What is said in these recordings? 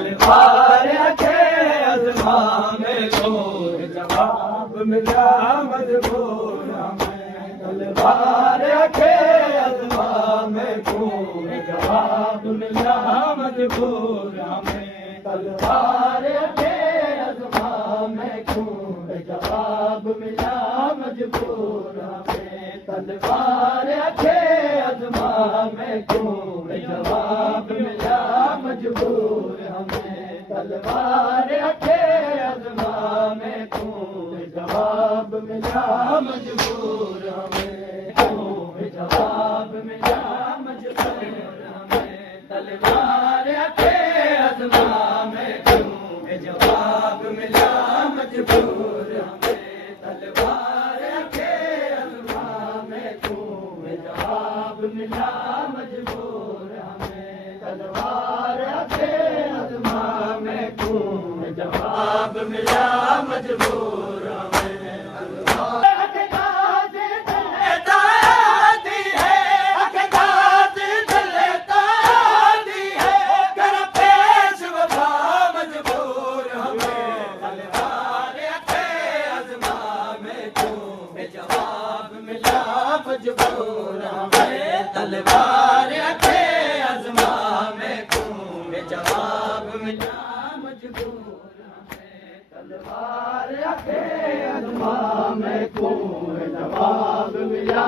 तलवार के अज़मा में को जवाब मिला मजबूर हमें। तलवार के अज़मा में को जवाब मिला मजबूर हमें। तलवार के अज़मा में को जवाब मिला मजबूर हमें। तलवार के अज़मा में को जवाब मिला मजबूर हमें। तलवार के अज़मा में को जवाब मिला मजबूर हमें। जवाब मिला मजबूर हमें। तलवार के अज़मा में को जवाब मिला मजबूर हमें। तलवार के अज़मा में को जवाब मिला मजबूर हमें। तलवार के अज़मा में को जवाब मिला मजबूर हमें। मजबूर हमें। तलवार के अज़मा में को जवाब मिला मजबूर हमें। तलवार के अज़मा में को जवाब मिला।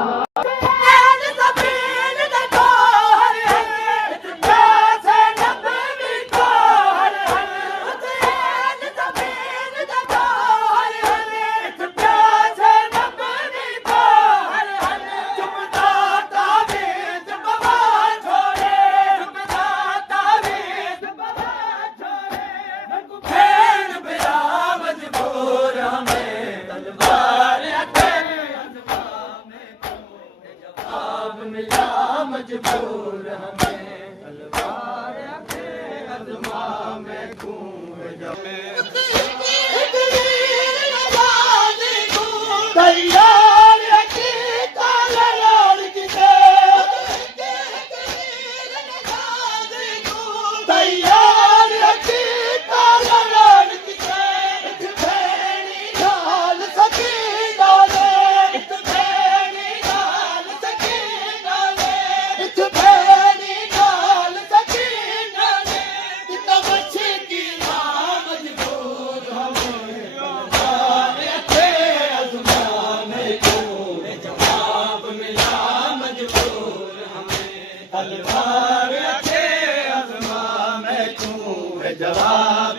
मिला मजबूर हमें। तलवार के अज़मा में को तैयार रखी तलवार की तैयार रखी तलवार की ढाल सकी डाले तलवार के अज़मा में को जवाब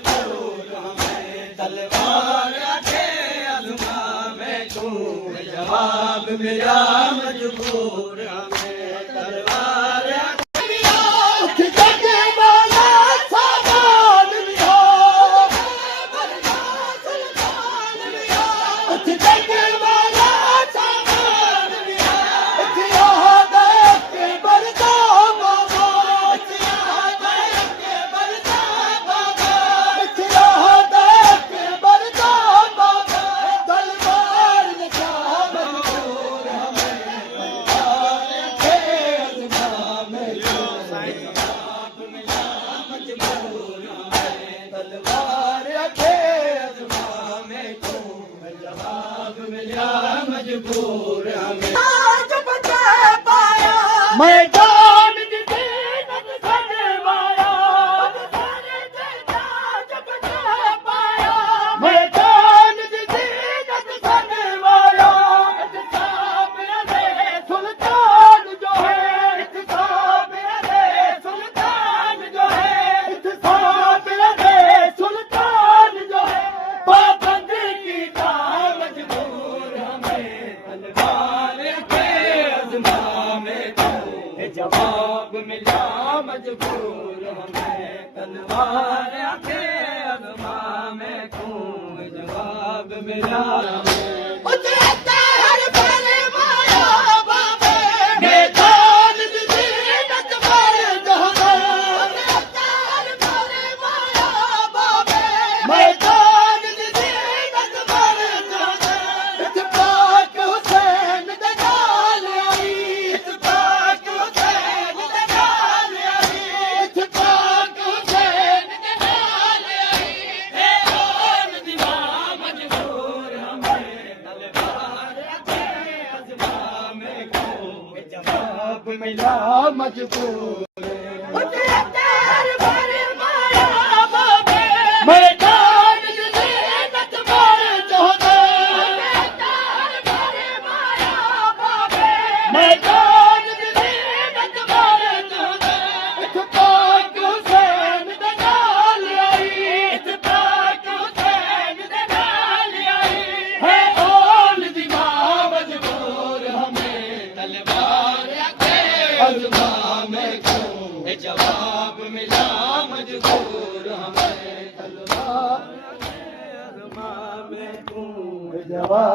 मजबूर हमें। तलवार के अज़मा में को जवाब मिला मजबूर हमें। तलवार मजबूर हमें आज फतेह पाया मैदान दी जीनत सजवाया सारे आज फतेह पाया मैदान दी जीनत सजवाया इंतखाब अले सुल्तान जो है इंतखाब अले सुल्तान जो है इंतखाब अले सुल्तान जो है पाबंद की था मजबूर हमें तलवार के अज़मा में तो जवाब मिला मजबूर हमें तलवार के अज़मा में क्यों जवाब मिला उतरता हर पल माया बाबे मैदान दी जीनत पर जहां उतरता हर पल माया बाबे मैदान दी जीनत पर जहां इत्तेफाक हुसैन दे नाल आई इत्तेफाक हुसैन दे नाल आई इत्तेफाक हुसैन दे नाल आई है कौन दीवा मजबूर हमें तलवार के अज़मा में क्यों जवाब मिला मजबूर उतरता हर पल माया बाबे मैदान दी जीनत पर जहां उतरता हर पल माया बाबे मैदान दी जीनत पर जहां इत्तेफाक हुसैन दे नाल आई इत्तेफाक हुसैन दे नाल आई है कौन दीवा मजबूर हमें तलवार के अज़मा में क्यों जवाब मिला मजबूर हमें तलवार के अज़मा में क्यों जवाब